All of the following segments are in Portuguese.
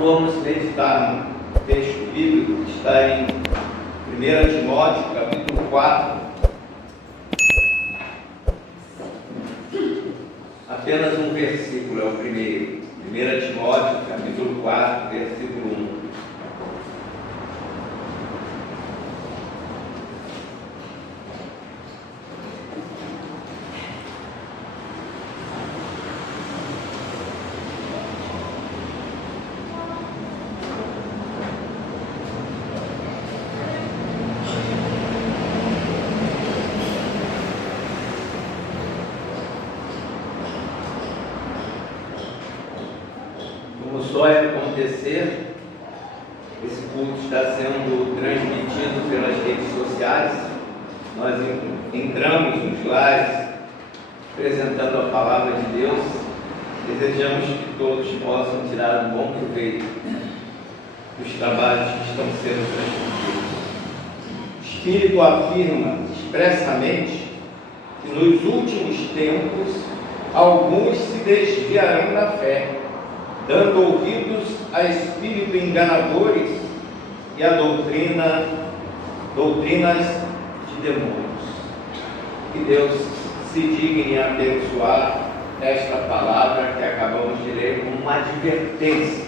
Então vamos meditar no texto bíblico que está em 1 Timóteo, capítulo 4. Apenas um versículo é o primeiro. 1 Timóteo, capítulo 4, versículo 1. Como só é acontecer, esse culto está sendo transmitido pelas redes sociais. Nós entramos nos lares, apresentando a palavra de Deus. Desejamos que todos possam tirar um bom proveito dos trabalhos que estão sendo transmitidos. O Espírito afirma expressamente que nos últimos tempos alguns se desviarão da fé, dando ouvidos a espíritos enganadores e a doutrinas de demônios. Que Deus se digne a abençoar esta palavra que acabamos de ler como uma advertência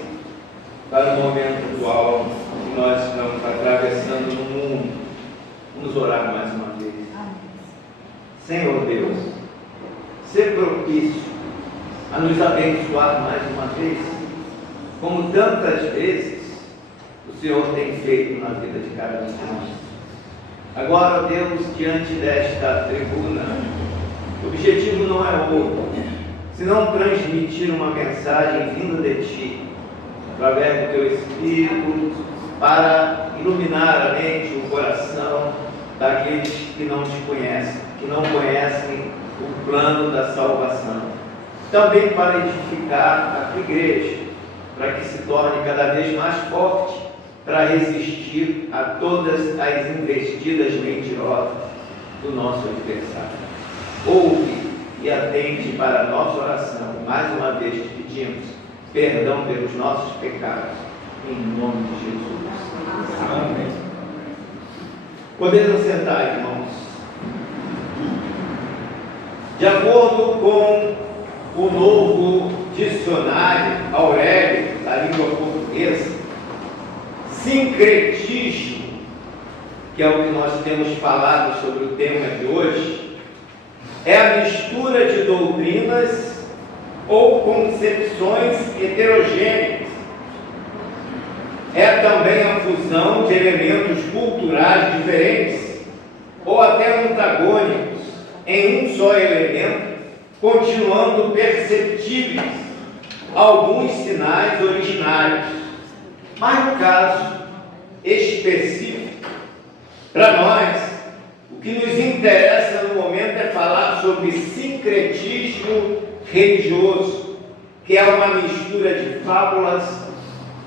para o momento atual que nós estamos atravessando no mundo. Vamos orar mais uma vez. Senhor Deus, ser propício a nos abençoar mais uma vez, como tantas vezes o Senhor tem feito na vida de cada um de nós. Agora, Deus, diante desta tribuna, o objetivo não é outro, senão transmitir uma mensagem vinda de Ti, através do Teu Espírito, para iluminar a mente e o coração daqueles que não Te conhecem, que não conhecem o plano da salvação. Também para edificar a Tua igreja, para que se torne cada vez mais forte, para resistir a todas as investidas mentirosas do nosso adversário. Ouve e atende para a nossa oração. Mais uma vez te pedimos perdão pelos nossos pecados, em nome de Jesus. Amém. Podemos sentar, irmãos. De acordo com o novo dicionário Aurélio da língua portuguesa, sincretismo, que é o que nós temos falado sobre o tema de hoje, é a mistura de doutrinas ou concepções heterogêneas. É também a fusão de elementos culturais diferentes ou até antagônicos em um só elemento, continuando perceptíveis alguns sinais originários. Mas no caso específico, para nós, o que nos interessa no momento é falar sobre sincretismo religioso, que é uma mistura de fábulas,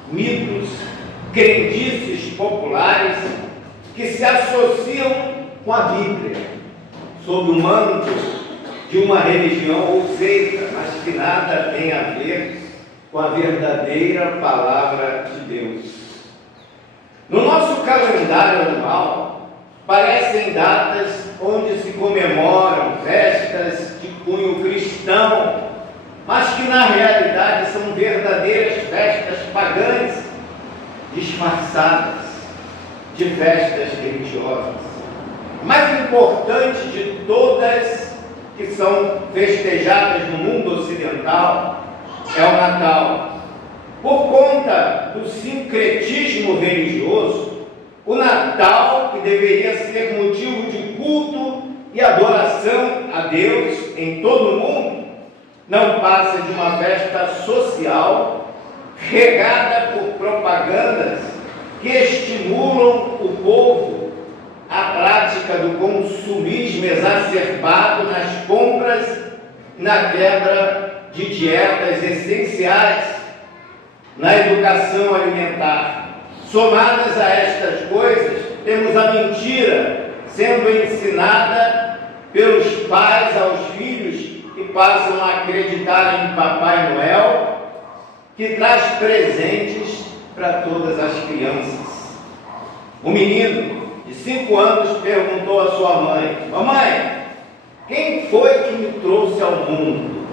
mitos, crendices populares que se associam com a Bíblia, sob o manto de uma religião ou seita, mas que nada tem a ver com a verdadeira palavra de Deus. No nosso calendário anual, parecem datas onde se comemoram festas de cunho cristão, mas que na realidade são verdadeiras festas pagãs, disfarçadas de festas religiosas. A mais importante de todas que são festejadas no mundo ocidental é o Natal. Por conta do sincretismo religioso, o Natal, que deveria ser motivo de culto e adoração a Deus em todo o mundo, não passa de uma festa social regada por propagandas que estimulam o povo à prática do consumismo exacerbado nas compras e na quebra de dietas essenciais, na educação alimentar. Somadas a estas coisas, temos a mentira sendo ensinada pelos pais aos filhos, que passam a acreditar em Papai Noel que traz presentes para todas as crianças. Um menino de 5 anos perguntou à sua mãe: mamãe, quem foi que me trouxe ao mundo?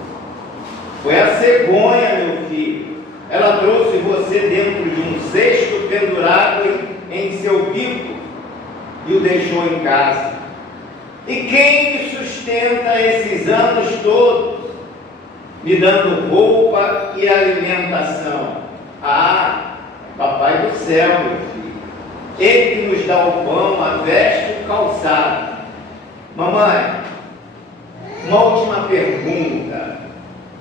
Foi a cegonha, meu filho. Ela trouxe você dentro de um cesto pendurado em seu bico e o deixou em casa. E quem me sustenta esses anos todos, me dando roupa e alimentação? Ah, Papai do céu, meu filho. Ele que nos dá o pão, a veste e o calçado. Mamãe, uma última pergunta.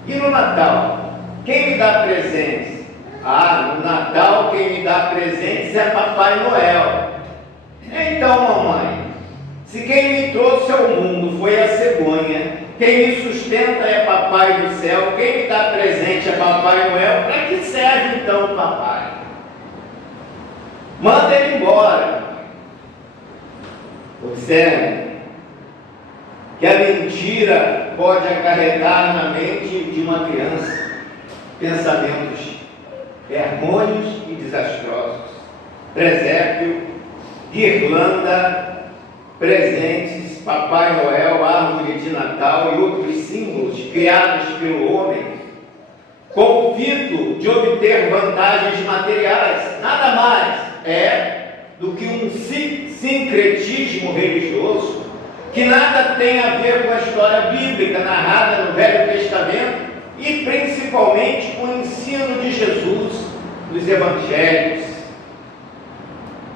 E no Natal, quem me dá presentes? Ah, no Natal quem me dá presentes é Papai Noel. Então, mamãe, se quem me trouxe ao mundo foi a cegonha, quem me sustenta é Papai do céu, quem me dá presente é Papai Noel, para que serve então o papai? Manda ele embora. Observe que a mentira pode acarretar na mente de uma criança pensamentos errôneos e desastrosos. Presépio, guirlanda, presentes, Papai Noel, árvore de Natal e outros símbolos criados pelo homem, com o fito de obter vantagens materiais. Nada mais do que um sincretismo religioso que nada tem a ver com a história bíblica narrada no Velho Testamento e principalmente com o ensino de Jesus nos Evangelhos,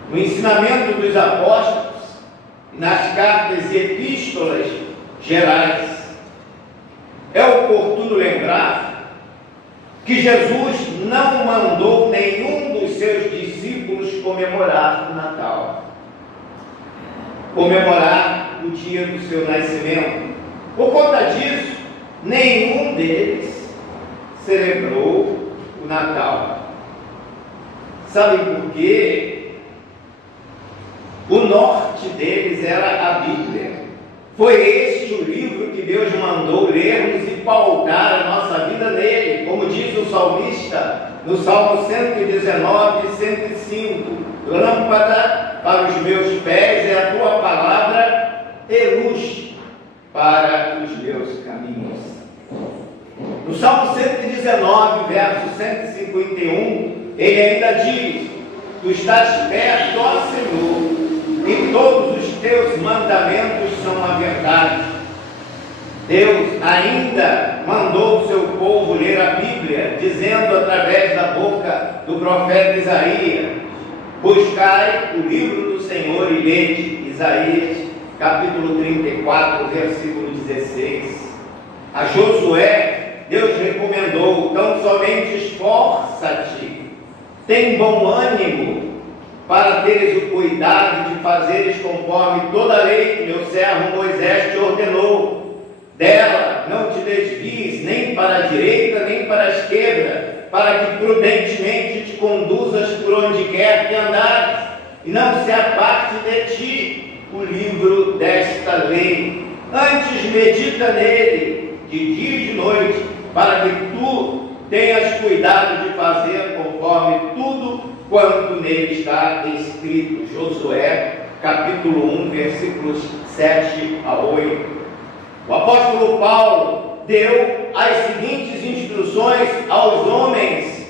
no ensinamento dos apóstolos, nas cartas e epístolas gerais. É oportuno lembrar que Jesus não mandou nenhum dos seus discípulos comemorar o Natal, comemorar o dia do seu nascimento. Por conta disso, nenhum deles celebrou o Natal. Sabe por quê? O norte deles era a Bíblia. Foi este o livro que Deus mandou lermos e pautar a nossa vida nele, como diz o salmista no Salmo 119, 105. Lâmpada para os meus pés é a tua palavra e luz para os meus caminhos. No Salmo 119, verso 151, ele ainda diz: tu estás perto, ó Senhor, e todos os teus mandamentos são a verdade. Deus ainda mandou o seu povo ler a Bíblia, dizendo através da boca do profeta Isaías: buscai o livro do Senhor e lede. Isaías, capítulo 34, versículo 16. A Josué, Deus recomendou: tão somente esforça-te, tem bom ânimo, para teres o cuidado de fazeres conforme toda a lei que meu servo Moisés te ordenou. Dela não te desvies nem para a direita nem para a esquerda, para que prudentemente te conduzas por onde quer que andares, e não se aparte de ti o livro desta lei. Antes medita nele de dia e de noite, para que tu tenhas cuidado de fazer conforme tudo quanto nele está escrito. Josué, capítulo 1, versículos 7 a 8. O apóstolo Paulo deu as seguintes instruções aos homens,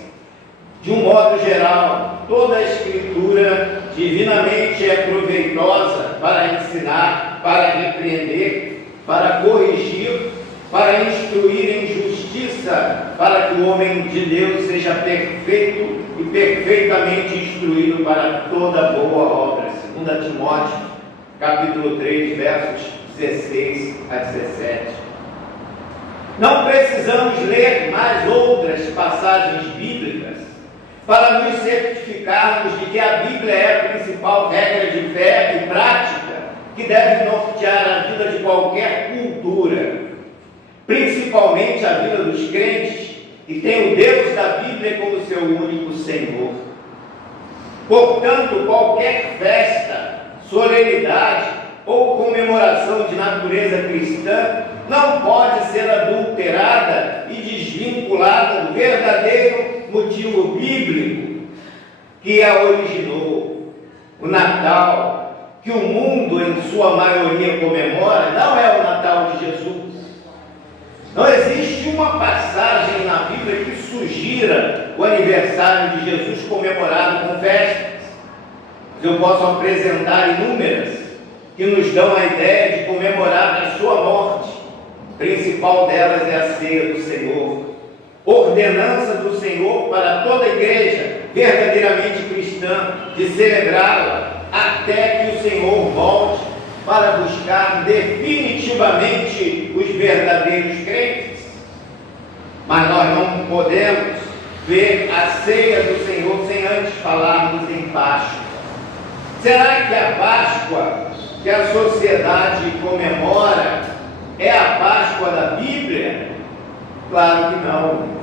de um modo geral: toda a escritura divinamente é proveitosa para ensinar, para repreender, para corrigir, para instruir em justiça, para que o homem de Deus seja perfeito e perfeitamente instruído para toda boa obra. 2 Timóteo, capítulo 3, versos 16 a 17. Não precisamos ler mais outras passagens bíblicas para nos certificarmos de que a Bíblia é a principal regra de fé e prática que deve nortear a vida de qualquer cultura, principalmente a vida dos crentes que tem o Deus da Bíblia como seu único Senhor. Portanto, qualquer festa, solenidade ou comemoração de natureza cristã não pode ser adulterada e desvinculada do verdadeiro motivo bíblico que a originou. O Natal, que o mundo em sua maioria comemora, não é o Natal de Jesus. Não existe uma passagem na Bíblia que sugira o aniversário de Jesus comemorado com festas. Eu posso apresentar inúmeras que nos dão a ideia de comemorar a sua morte. A principal delas é a ceia do Senhor, ordenança do Senhor para toda a igreja verdadeiramente cristã, de celebrá-la até que o Senhor volte para buscar definitivamente os verdadeiros crentes. Mas nós não podemos ver a ceia do Senhor sem antes falarmos em Páscoa. Será que a Páscoa que a sociedade comemora é a Páscoa da Bíblia? Claro que não.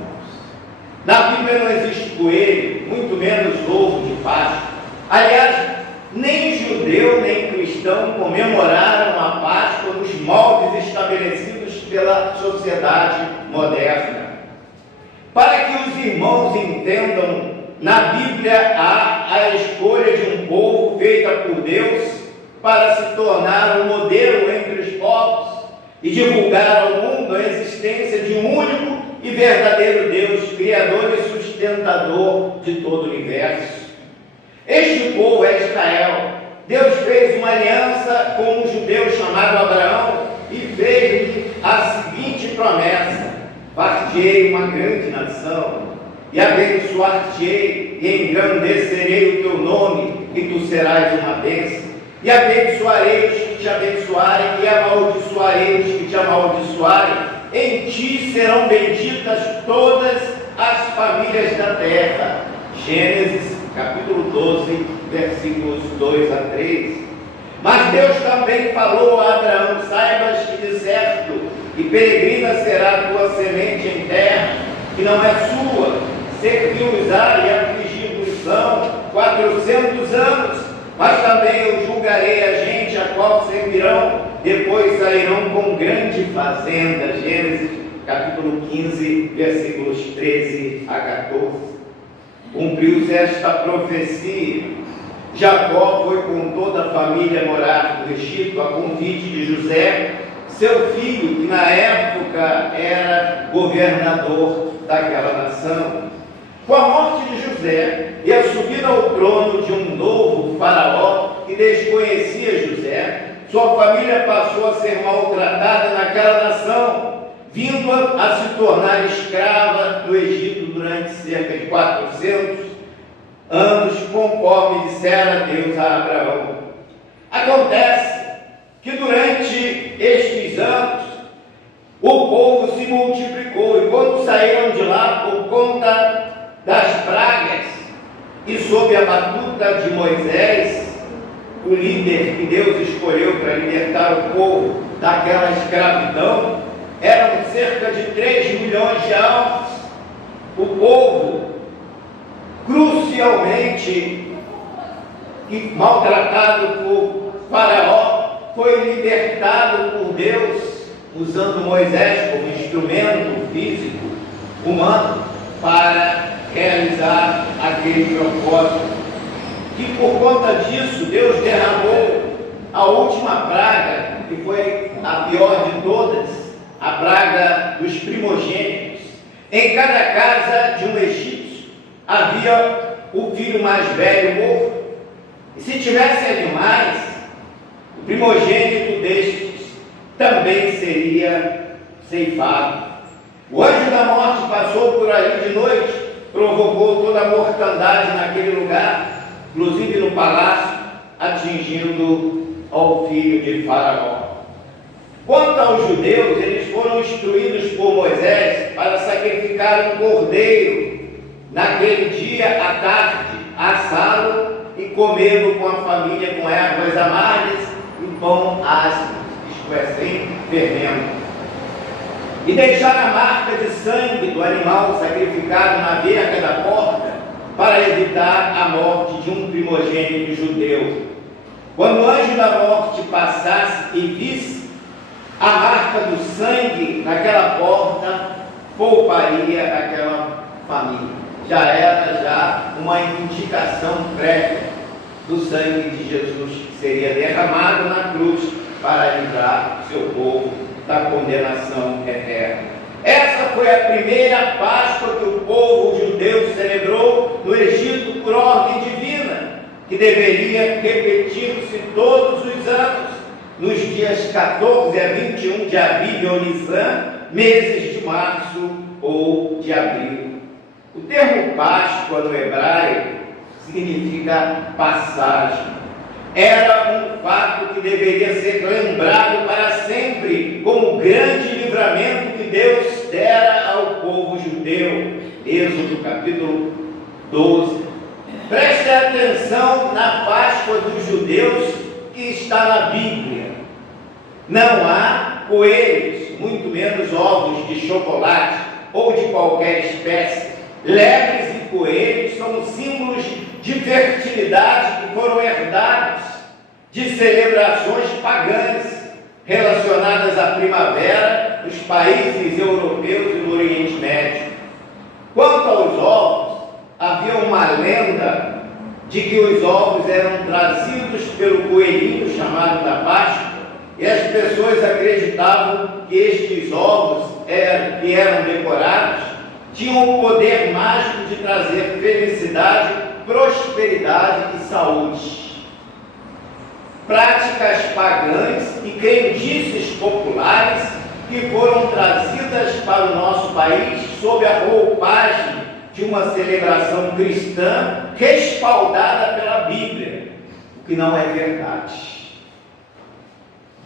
Na Bíblia não existe coelho, muito menos ovo de Páscoa. Aliás, nem judeu nem cristão comemoraram a Páscoa nos moldes estabelecidos pela sociedade moderna. Para que os irmãos entendam, na Bíblia há a escolha de um povo feita por Deus para se tornar um modelo entre os povos e divulgar ao mundo a existência de um único e verdadeiro Deus, Criador e sustentador de todo o universo. Este povo é Israel. Deus fez uma aliança com um judeu chamado Abraão e fez-lhe a seguinte promessa: far-te-ei uma grande nação, e abençoar-te-ei, e engrandecerei o teu nome, e tu serás uma bênção. E abençoarei os que te abençoarem, e amaldiçoarei os que te amaldiçoarem. Em ti serão benditas todas as famílias da terra. Gênesis capítulo 12, versículos 2 a 3. Mas Deus também falou a Abraão: saibas que de certo e peregrina será a tua semente em terra que não é sua, serviu-os-á e afligiu-os-ão 400 anos, mas também eu julgarei a gente a qual servirão, depois sairão com grande fazenda. Gênesis capítulo 15, versículos 13 a 14. Cumpriu-se esta profecia. Jacó foi com toda a família morar no Egito, a convite de José, seu filho, que na época era governador daquela nação. Com a morte de José e a subida ao trono de um novo faraó que desconhecia José, sua família passou a ser maltratada naquela nação, vindo a se tornar escrava do Egito durante cerca de 400 anos, conforme dissera Deus a Abraão. Acontece que durante estes anos o povo se multiplicou, e quando saíram de lá por conta das pragas e sob a batuta de Moisés, o líder que Deus escolheu para libertar o povo daquela escravidão, eram cerca de 3 milhões de almas. O povo, crucialmente maltratado por Faraó, foi libertado por Deus, usando Moisés como instrumento físico, humano, para realizar aquele propósito. E por conta disso, Deus derramou a última praga, que foi a pior de todas, a praga dos primogênitos. Em cada casa de um egípcio havia o filho mais velho morto. E se tivesse animais, o primogênito destes também seria ceifado. O anjo da morte passou por ali de noite, provocou toda a mortandade naquele lugar, inclusive no palácio, atingindo ao filho de Faraó. Quanto aos judeus, eles foram instruídos por Moisés para sacrificar um cordeiro naquele dia à tarde, assá-lo e comê-lo com a família, com ervas amargas e pão ácido, isto é, sem fermento. E deixar a marca de sangue do animal sacrificado na verga da porta, para evitar a morte de um primogênito judeu. Quando o anjo da morte passasse e visse a marca do sangue naquela porta, pouparia aquela família. já era uma indicação prévia do sangue de Jesus que seria derramado na cruz para livrar seu povo da condenação eterna. Essa foi a primeira Páscoa que o povo judeu celebrou no Egito por ordem divina, que deveria repetir-se todos os anos, nos dias 14 a 21 de Abib ou Nisan, meses de março ou de abril. O termo Páscoa no hebraico significa passagem. Era um fato que deveria ser lembrado para sempre como o grande livramento que Deus dera ao povo judeu. Êxodo capítulo 12. Preste atenção na Páscoa dos judeus que está na Bíblia. Não há coelhos, muito menos ovos de chocolate ou de qualquer espécie. Lebres e coelhos são símbolos de fertilidade que foram herdados de celebrações pagãs relacionadas à primavera nos países europeus e no Oriente Médio. Quanto aos ovos, havia uma lenda de que os ovos eram trazidos pelo coelhinho chamado da Páscoa, e as pessoas acreditavam que estes ovos que eram decorados tinham o poder mágico de trazer felicidade, prosperidade e saúde. Práticas pagãs e crendices populares que foram trazidas para o nosso país sob a roupagem de uma celebração cristã respaldada pela Bíblia, o que não é verdade.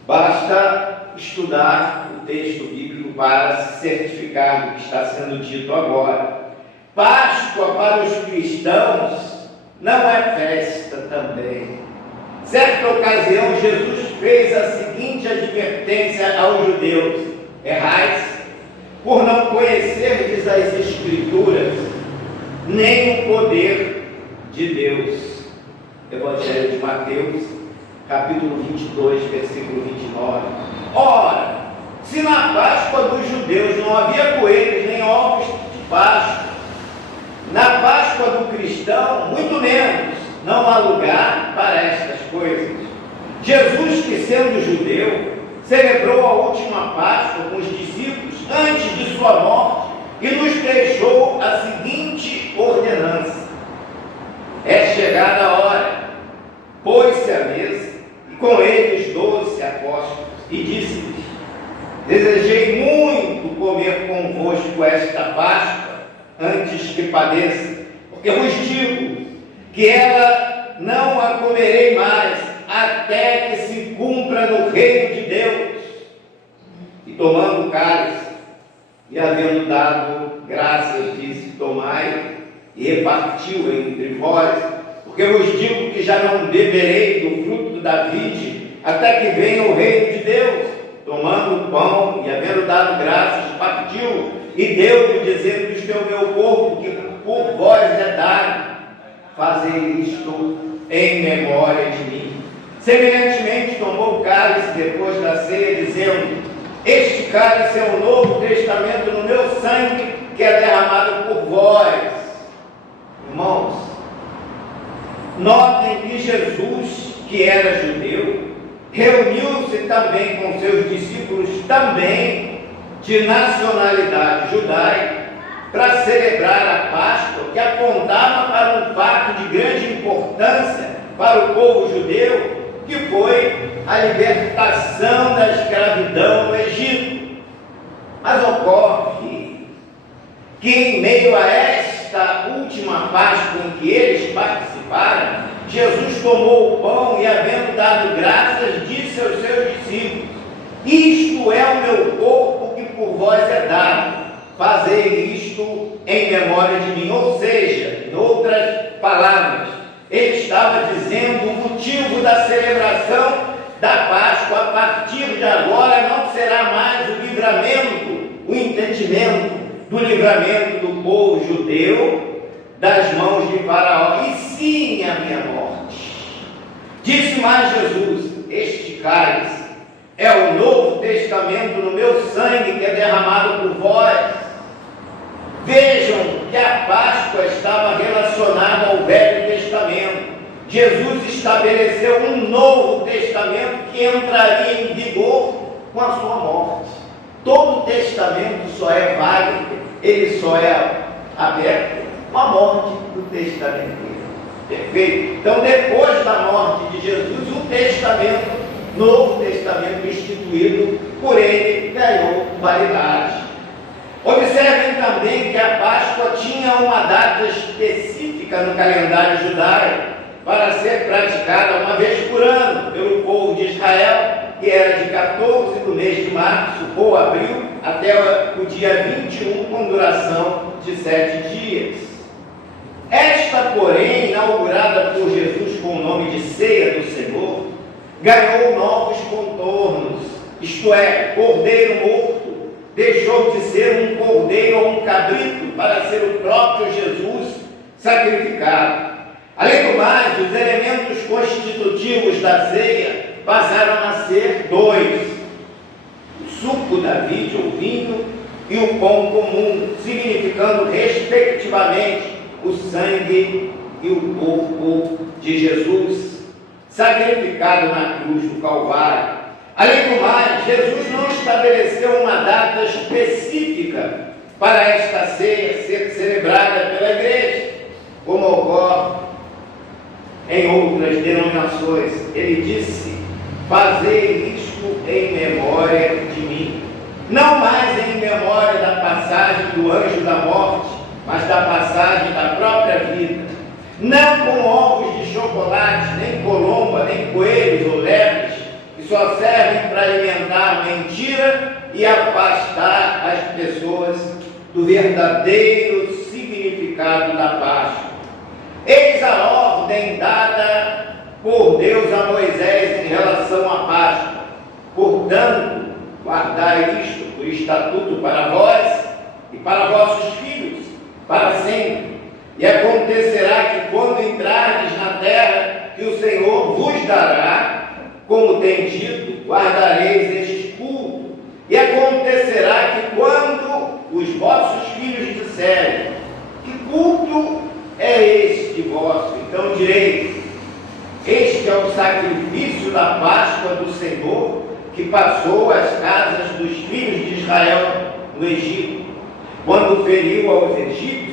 Basta estudar o texto bíblico para se certificar do que está sendo dito agora. Páscoa para os cristãos não é festa também. Certa ocasião, Jesus fez a seguinte advertência aos judeus: errais, por não conhecerdes as Escrituras, nem o poder de Deus. Evangelho de Mateus, capítulo 22, versículo 29. Ora, se na Páscoa dos judeus não havia coelhos nem ovos de Páscoa, na Páscoa do cristão, muito menos, não há lugar para estas coisas. Jesus, que sendo judeu, celebrou a última Páscoa com os discípulos antes de sua morte e nos deixou a seguinte ordenança: é chegada a hora, pôs-se à mesa, e com ele os 12 apóstolos, e disse-lhes: desejei muito comer convosco esta Páscoa antes que padeça, porque vos digo que ela não a comerei mais, até que se cumpra no reino de Deus. E tomando o cálice, e havendo dado graças, disse: tomai, e repartiu entre vós, porque vos digo que já não beberei do fruto da vide, até que venha o reino de Deus. Tomando o pão, e havendo dado graças, partiu, e deu-lhe, dizendo: isto é o meu corpo, que por vós é dado. Fazei isto em memória de mim. Semelhantemente, tomou o cálice depois da ceia, dizendo: este cálice é o novo testamento no meu sangue, que é derramado por vós. Irmãos, notem que Jesus, que era judeu, reuniu-se também com seus discípulos, também de nacionalidade judaica, para celebrar a Páscoa, que apontava para um fato de grande importância para o povo judeu, que foi a libertação da escravidão no Egito. Mas ocorre que em meio a esta última Páscoa em que eles participaram, Jesus tomou o pão e, havendo dado graças, disse aos seus discípulos: isto é o meu corpo que por vós é dado. Fazei isto em memória de mim. Ou seja, em outras palavras, ele estava dizendo o motivo da celebração da Páscoa. A partir de agora não será mais o livramento, o entendimento do livramento do povo judeu das mãos de Faraó, e sim a minha morte. Disse mais Jesus: este cálice é o novo testamento no meu sangue, que é derramado por vós. Vejam porque a Páscoa estava relacionada ao Velho Testamento. Jesus estabeleceu um novo testamento que entraria em vigor com a sua morte. Todo testamento só é válido, ele só é aberto com a morte do testamenteiro. Perfeito? Então, depois da morte de Jesus, o testamento, Novo Testamento instituído por ele, ganhou validade. Observem também que a Páscoa tinha uma data específica no calendário judaico para ser praticada uma vez por ano pelo povo de Israel, que era de 14 do mês de março ou abril até o dia 21, com duração de 7 dias. Esta, porém, inaugurada por Jesus com o nome de Ceia do Senhor, ganhou novos contornos, isto é, cordeiro morto deixou de ser um cordeiro ou um cabrito para ser o próprio Jesus sacrificado. Além do mais, os elementos constitutivos da ceia passaram a ser dois: o suco da vide ou vinho e o pão comum, significando respectivamente o sangue e o corpo de Jesus, sacrificado na cruz do Calvário. Além do mais, Jesus não estabeleceu uma data específica para esta ceia ser celebrada pela igreja, como ocorre em outras denominações. Ele disse: fazei isto em memória de mim. Não mais em memória da passagem do anjo da morte, mas da passagem da própria vida. Não com ovos de chocolate, nem colomba, nem coelhos ou lebres, que só servem para alimentar a mentira e afastar as pessoas do verdadeiro significado da Páscoa. Eis a ordem dada por Deus a Moisés em relação à Páscoa. Portanto, guardai isto, o estatuto para vós e para vossos filhos, para sempre. E acontecerá que quando entrardes na terra que o Senhor vos dará, como tem dito, guardareis este culto. E acontecerá que quando os vossos filhos disserem: que culto é este vosso? Então direis: este é o sacrifício da Páscoa do Senhor, que passou às casas dos filhos de Israel no Egito, quando feriu aos egípcios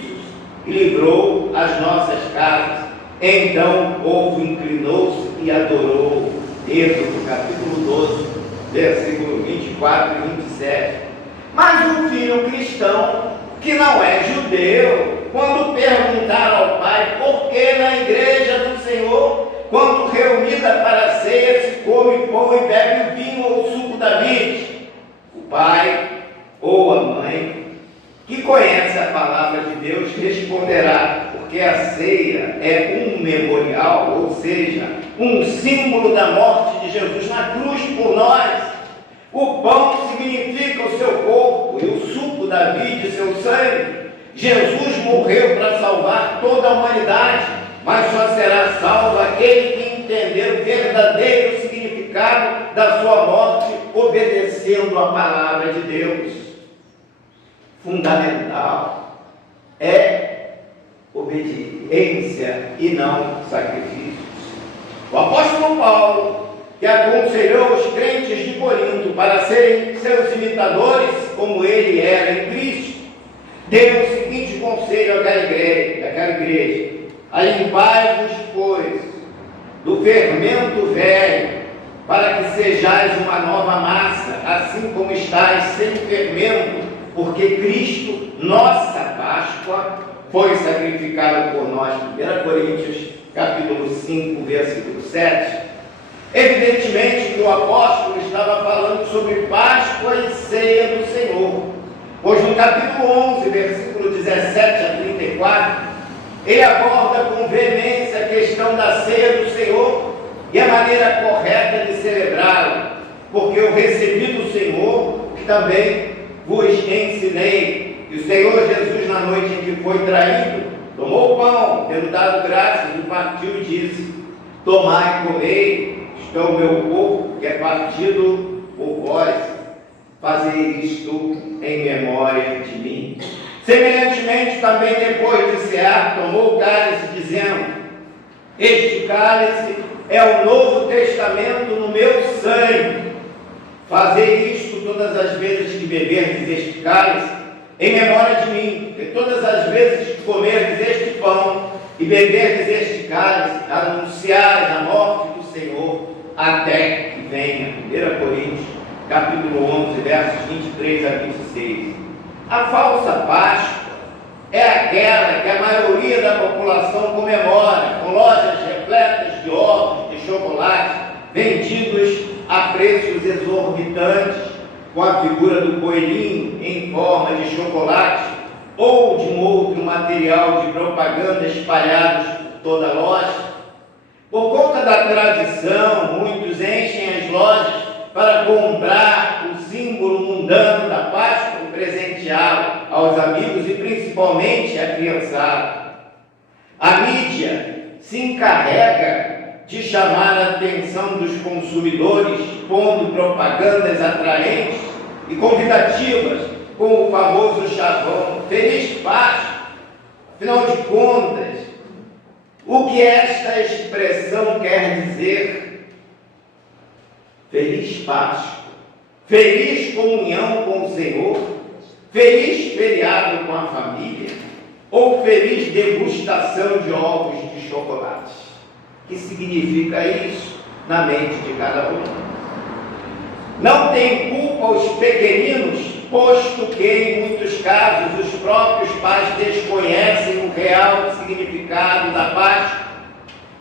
e livrou as nossas casas. Então o povo inclinou-se e adorou. Êxodo capítulo 12, versículo 24 e 27. Mas um filho cristão que não é judeu, quando perguntar ao pai por que na igreja do Senhor, quando reunida para a ceia, se come pão e bebe vinho ou suco da vide, o pai ou a mãe, que conhece a palavra de Deus, responderá: porque a ceia é um memorial, ou seja, um símbolo da morte de Jesus na cruz por nós. O pão significa o seu corpo e o suco da vide, seu sangue. Jesus morreu para salvar toda a humanidade, mas só será salvo aquele que entender o verdadeiro significado da sua morte, obedecendo a palavra de Deus. Fundamental é obediência e não sacrifícios. O apóstolo Paulo, que aconselhou os crentes de Corinto para serem seus imitadores, como ele era em Cristo, deu o seguinte conselho àquela igreja: alimpai-vos, pois, do fermento velho, para que sejais uma nova massa, assim como estáis sem fermento, porque Cristo, nossa Páscoa, foi sacrificado por nós. 1 Coríntios capítulo 5, versículo 7. Evidentemente que o apóstolo estava falando sobre Páscoa e ceia do Senhor, pois no capítulo 11, versículo 17 a 34, ele aborda com veemência a questão da ceia do Senhor e a maneira correta de celebrá-la, porque eu recebi do Senhor, que também vos ensinei. E o Senhor Jesus, na noite em que foi traído, tomou o pão, tendo dado graças, o partiu e disse: tomai e comei, isto é o meu corpo, que é partido por vós, fazei isto em memória de mim. Semelhantemente, também, depois de cear, tomou o cálice, dizendo: este cálice é o Novo Testamento no meu sangue. Fazei isto todas as vezes que beberdes este cálice, em memória de mim. E todas as vezes que comerdes este pão e beberdes este cálice, anunciais a morte do Senhor até que venha. 1 Coríntios, capítulo 11, versos 23 a 26. A falsa Páscoa é aquela que a maioria da população comemora, com lojas repletas de ovos, de chocolate, vendidos a preços exorbitantes, com a figura do coelhinho em forma de chocolate ou de um outro material de propaganda espalhados por toda a loja. Por conta da tradição, muitos enchem as lojas para comprar o símbolo mundano da Páscoa e presenteá-lo aos amigos e principalmente à criançada. A mídia se encarrega de chamar a atenção dos consumidores, pondo propagandas atraentes e convidativas, com o famoso chavão Feliz Páscoa. Afinal de contas, o que esta expressão quer dizer? Feliz Páscoa, feliz comunhão com o Senhor, feliz feriado com a família, ou feliz degustação de ovos de chocolate? O que significa isso na mente de cada um? Não tem culpa os pequeninos, posto que em muitos casos os próprios pais desconhecem o real significado da Páscoa.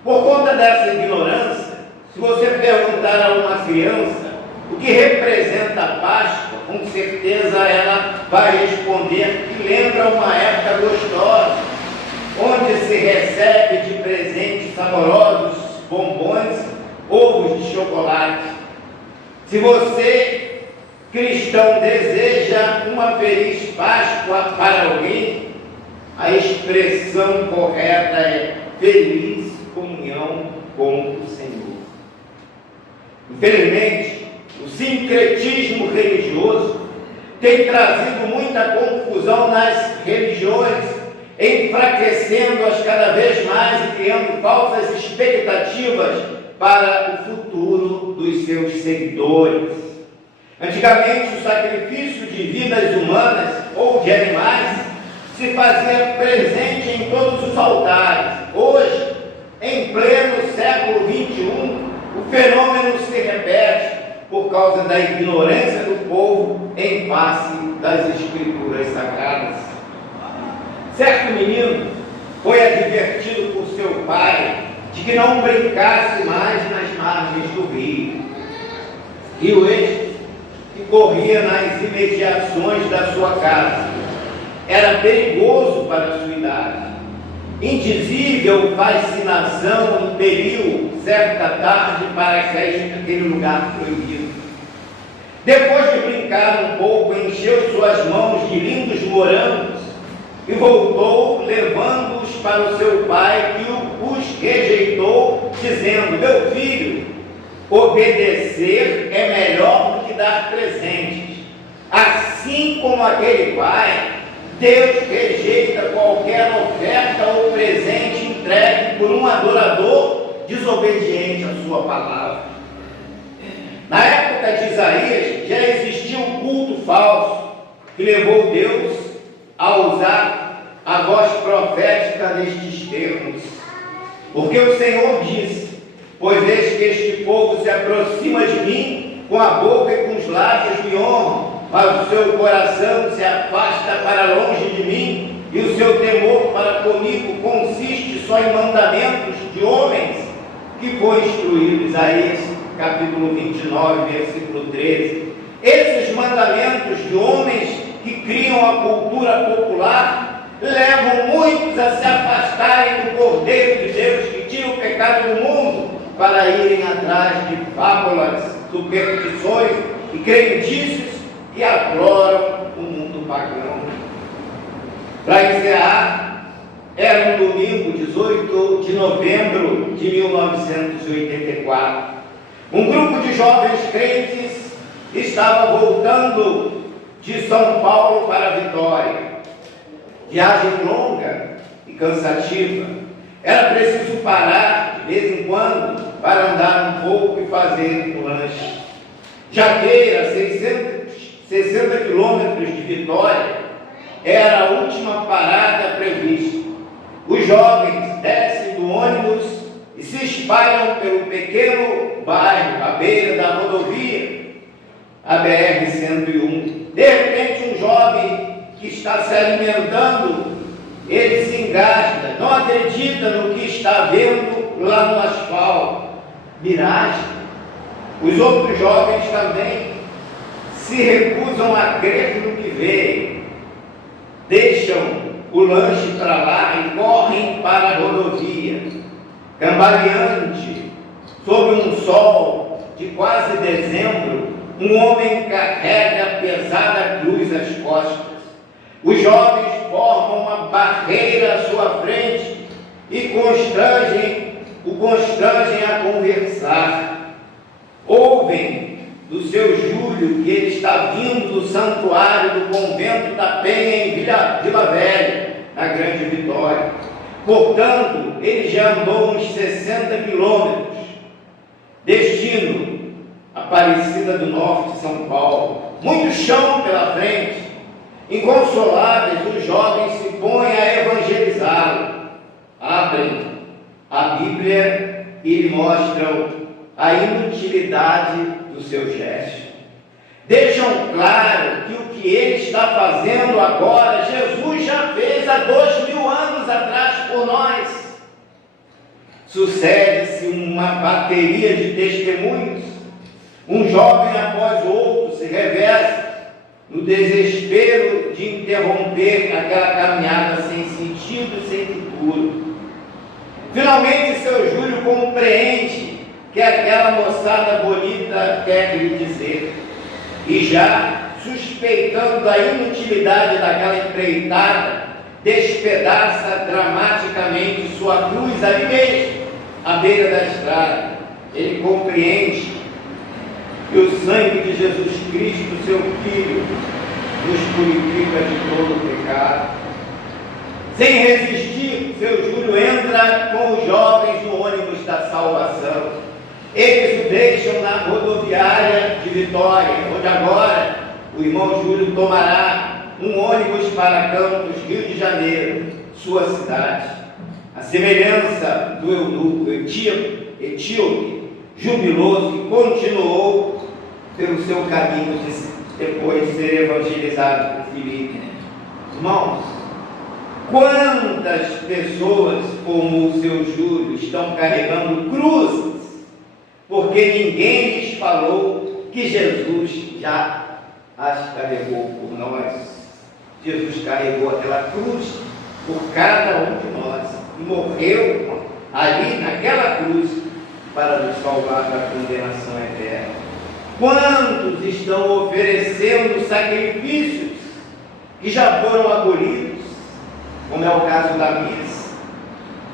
Por conta dessa ignorância, se você perguntar a uma criança o que representa a Páscoa, com certeza ela vai responder que lembra uma época gostosa, onde se recebe de presentes amorosos, bombons, ovos de chocolate. Se você, cristão, deseja uma feliz Páscoa para alguém, a expressão correta é feliz comunhão com o Senhor. Infelizmente, o sincretismo religioso tem trazido muita confusão nas religiões, enfraquecendo-as cada vez mais e criando falsas expectativas para o futuro dos seus seguidores. Antigamente, o sacrifício de vidas humanas ou de animais se fazia presente em todos os altares. Hoje, em pleno século XXI, o fenômeno se repete por causa da ignorância do povo em face das Escrituras Sagradas. Certo menino foi advertido por seu pai de que não brincasse mais nas margens do rio. Rio este que corria nas imediações da sua casa. Era perigoso para a sua idade. Indizível fascinação impeliu certa tarde para aquele lugar proibido. Depois de brincar um pouco, encheu suas mãos de lindos morangos e voltou, levando-os para o seu pai, que os rejeitou, dizendo: meu filho, obedecer é melhor do que dar presentes. Assim como aquele pai, Deus rejeita qualquer oferta ou presente entregue por um adorador desobediente à sua palavra. Na época de Isaías, já existia um culto falso que levou Deus a usar a voz profética nestes termos. Porque o Senhor disse: pois eis que este povo se aproxima de mim, com a boca e com os lábios me honram, mas o seu coração se afasta para longe de mim, e o seu temor para comigo consiste só em mandamentos de homens que foi instruído. Isaías capítulo 29, versículo 13. Esses mandamentos de homens que criam a cultura popular levam muitos a se afastarem do Cordeiro de Deus que tira o pecado do mundo, para irem atrás de fábulas, superstições e crendices que afloram o mundo pagão. Para encerrar, era um domingo, 18 de novembro de 1984. Um grupo de jovens crentes estava voltando de São Paulo para Vitória. viagem longa e cansativa. Era preciso parar de vez em quando para andar um pouco e fazer um lanche. Jaqueira, 60 quilômetros de Vitória, era a última parada prevista. Os jovens descem do ônibus e se espalham pelo pequeno bairro à beira da rodovia, a BR-101. De repente, um jovem que está se alimentando, ele se engasga, não acredita no que está vendo lá no asfalto. Miragem. Os outros jovens também se recusam a crer no que veem. Deixam o lanche para lá e correm para a rodovia. Cambaleante, sob um sol de quase dezembro, um homem carrega a pesada cruz às costas. Os jovens formam uma barreira à sua frente e o constrangem a conversar. Ouvem do seu Júlio que ele está vindo do santuário do convento da Penha em Vila Velha, na Grande Vitória. Portanto, ele já andou uns 60 quilômetros. Destino, Aparecida do Norte, São Paulo. Muito chão pela frente. Inconsoláveis, os jovens se põem a evangelizá-lo. Abrem a Bíblia e lhe mostram a inutilidade do seu gesto. Deixam claro que o que ele está fazendo agora, Jesus já fez há 2000 anos atrás por nós. Sucede-se uma bateria de testemunhos. Um jovem após o outro se reveza no desespero de interromper aquela caminhada sem sentido, sem futuro. Finalmente, seu Júlio compreende que aquela moçada bonita quer lhe dizer, e já suspeitando da inutilidade daquela empreitada, despedaça dramaticamente sua cruz ali mesmo, à beira da estrada. Ele compreende que o sangue de Jesus Cristo, seu Filho, nos purifica de todo o pecado. Sem resistir, seu Júlio entra com os jovens no ônibus da salvação. Eles o deixam na rodoviária de Vitória, onde agora o irmão Júlio tomará um ônibus para Campos, Rio de Janeiro, sua cidade. A semelhança do eunuco etíope, jubiloso, que continuou pelo seu caminho depois de ser evangelizado por Filipe. Irmãos, quantas pessoas como o seu Júlio estão carregando cruzes, porque ninguém lhes falou que Jesus já as carregou por nós. Jesus carregou aquela cruz por cada um de nós e morreu ali naquela cruz para nos salvar da condenação eterna. Quantos estão oferecendo sacrifícios que já foram abolidos, como é o caso da missa,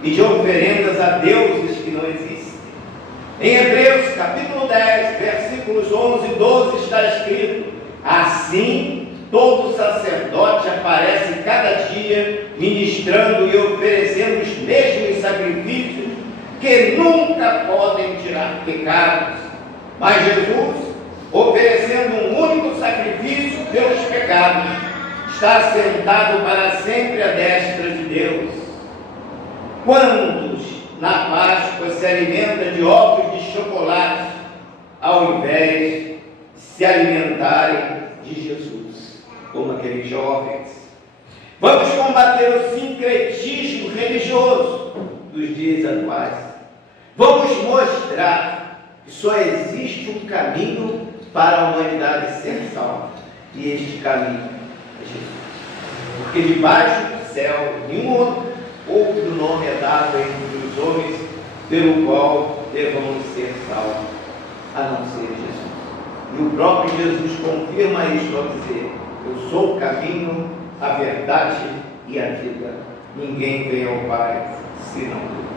e de oferendas a deuses que não existem? Em Hebreus capítulo 10, versículos 11 e 12 está escrito: assim todo sacerdote aparece cada dia ministrando e oferecendo os mesmos sacrifícios que nunca podem tirar pecados. Mas Jesus, oferecendo um único sacrifício pelos pecados, está sentado para sempre à destra de Deus. Quantos na Páscoa se alimentam de ovos de chocolate ao invés de se alimentarem de Jesus, como aqueles jovens? Vamos combater o sincretismo religioso dos dias atuais. Vamos mostrar que só existe um caminho para a humanidade ser salva, e este caminho é Jesus. Porque debaixo do céu nenhum outro nome é dado entre os homens pelo qual devamos ser salvos, a não ser Jesus. E o próprio Jesus confirma isto ao dizer: eu sou o caminho, a verdade e a vida. Ninguém vem ao Pai senão eu.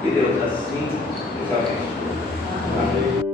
Que Deus assim nos abençoe. Amém.